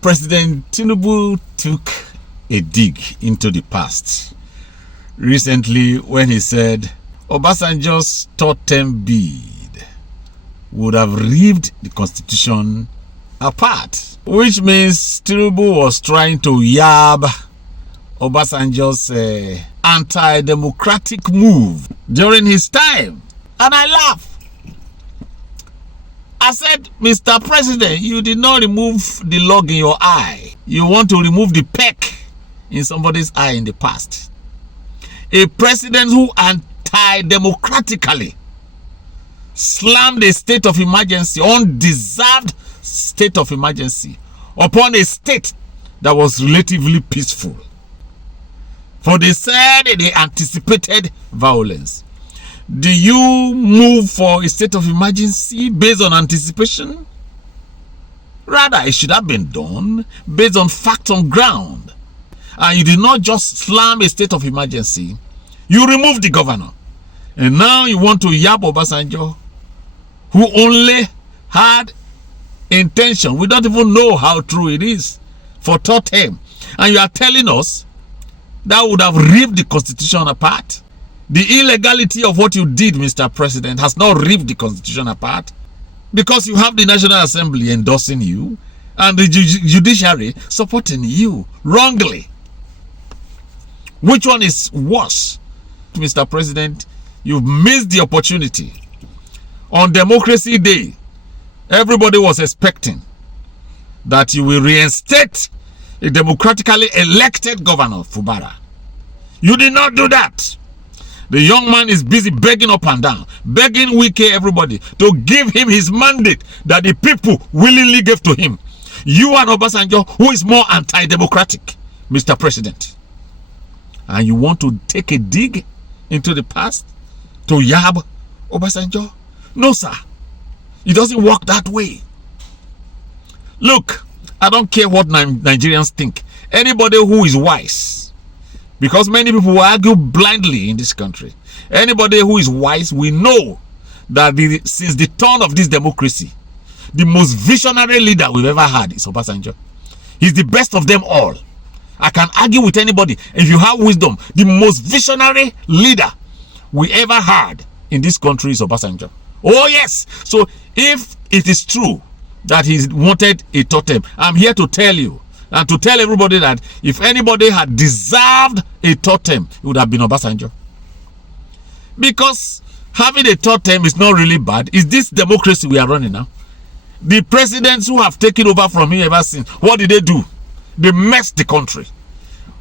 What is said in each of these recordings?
President Tinubu took a dig into the past recently when he said Obasanjo's third term bid would have ripped the constitution apart, which means Tinubu was trying to yab Obasanjo's anti-democratic move during his time. And I laugh. I said, Mr. President, you did not remove the log in your eye. You want to remove the peck in somebody's eye in the past. A president who anti-democratically slammed a state of emergency, undeserved state of emergency, upon a state that was relatively peaceful. For they said they anticipated violence. Do you move for a state of emergency based on anticipation? Rather, it should have been done based on facts on ground. And you did not just slam a state of emergency. You removed the governor. And now you want to yab Obasanjo, who only had intention. We don't even know how true it is for third term. And you are telling us that would have ripped the constitution apart. The illegality of what you did, Mr. President, has not ripped the constitution apart, because you have the National Assembly endorsing you and the judiciary supporting you wrongly. Which one is worse? Mr. President, you've missed the opportunity. On Democracy Day, everybody was expecting that you will reinstate a democratically elected governor, Fubara. You did not do that. The young man is busy begging up and down, begging Wike, everybody, to give him his mandate that the people willingly gave to him. You and Obasanjo, who is more anti-democratic, Mr. President. And you want to take a dig into the past to yab Obasanjo? No, sir. It doesn't work that way. Look, I don't care what Nigerians think. Anybody who is wise, because many people will argue blindly in this country. Anybody who is wise, we know that since the turn of this democracy, the most visionary leader we've ever had is Obasanjo. He's the best of them all. I can argue with anybody. If you have wisdom, the most visionary leader we ever had in this country is Obasanjo. Oh yes. So if it is true that he wanted a totem, I'm here to tell you and to tell everybody that if anybody had deserved a totem, it would have been Obasanjo. Because having a totem is not really bad. It's this democracy we are running now. The presidents who have taken over from him ever since, what did they do? They messed the country.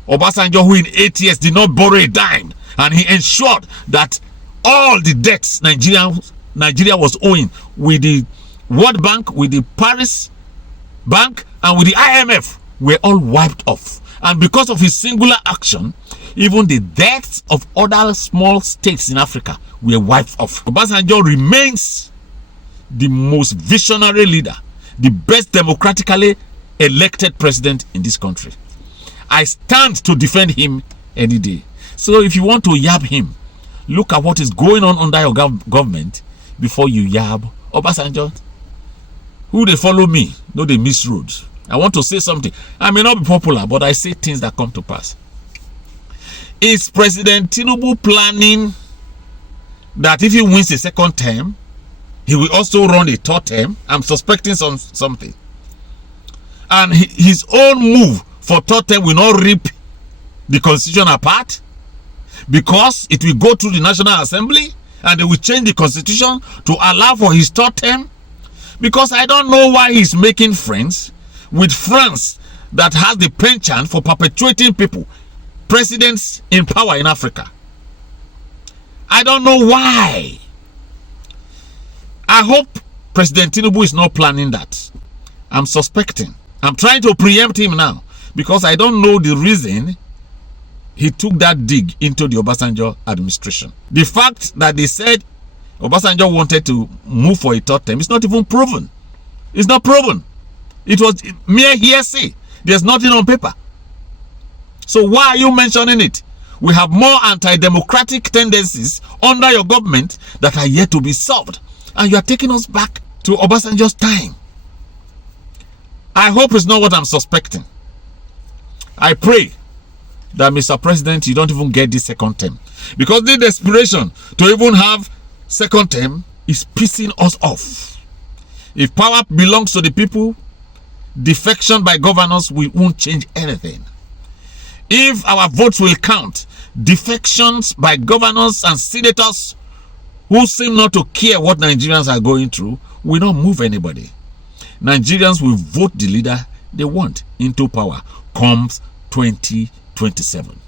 Obasanjo, who in 8 years did not borrow a dime, and he ensured that all the debts Nigeria was owing with the World Bank, with the Paris Bank, and with the IMF were all wiped off. And because of his singular action, even the debts of other small states in Africa were wiped off. Obasanjo remains the most visionary leader, the best democratically elected president in this country. I stand to defend him any day. So if you want to yab him, look at what is going on under your government before you yab Obasanjo. Who they follow me, no they miss roads. I want to say something. I may not be popular, but I say things that come to pass. Is President Tinubu planning that if he wins a second term, he will also run a third term? I'm suspecting something. And his own move for third term will not rip the constitution apart, because it will go through the National Assembly and they will change the constitution to allow for his third term. Because I don't know why he's making friends with France that has the penchant for perpetuating people, presidents in power in Africa. I don't know why. I hope President Tinubu is not planning that. I'm suspecting. I'm trying to preempt him now, because I don't know the reason he took that dig into the Obasanjo administration. The fact that they said Obasanjo wanted to move for a third term is not even proven. It's not proven. It was mere hearsay. There's nothing on paper. So why are you mentioning it? We have more anti-democratic tendencies under your government that are yet to be solved. And you are taking us back to Obasanjo's time. I hope it's not what I'm suspecting. I pray that, Mr. President, you don't even get this second term. Because the desperation to even have second term is pissing us off. If power belongs to the people, defection by governors won't change anything. If our votes will count, defections by governors and senators who seem not to care what Nigerians are going through will not move anybody. Nigerians will vote the leader they want into power comes 2027.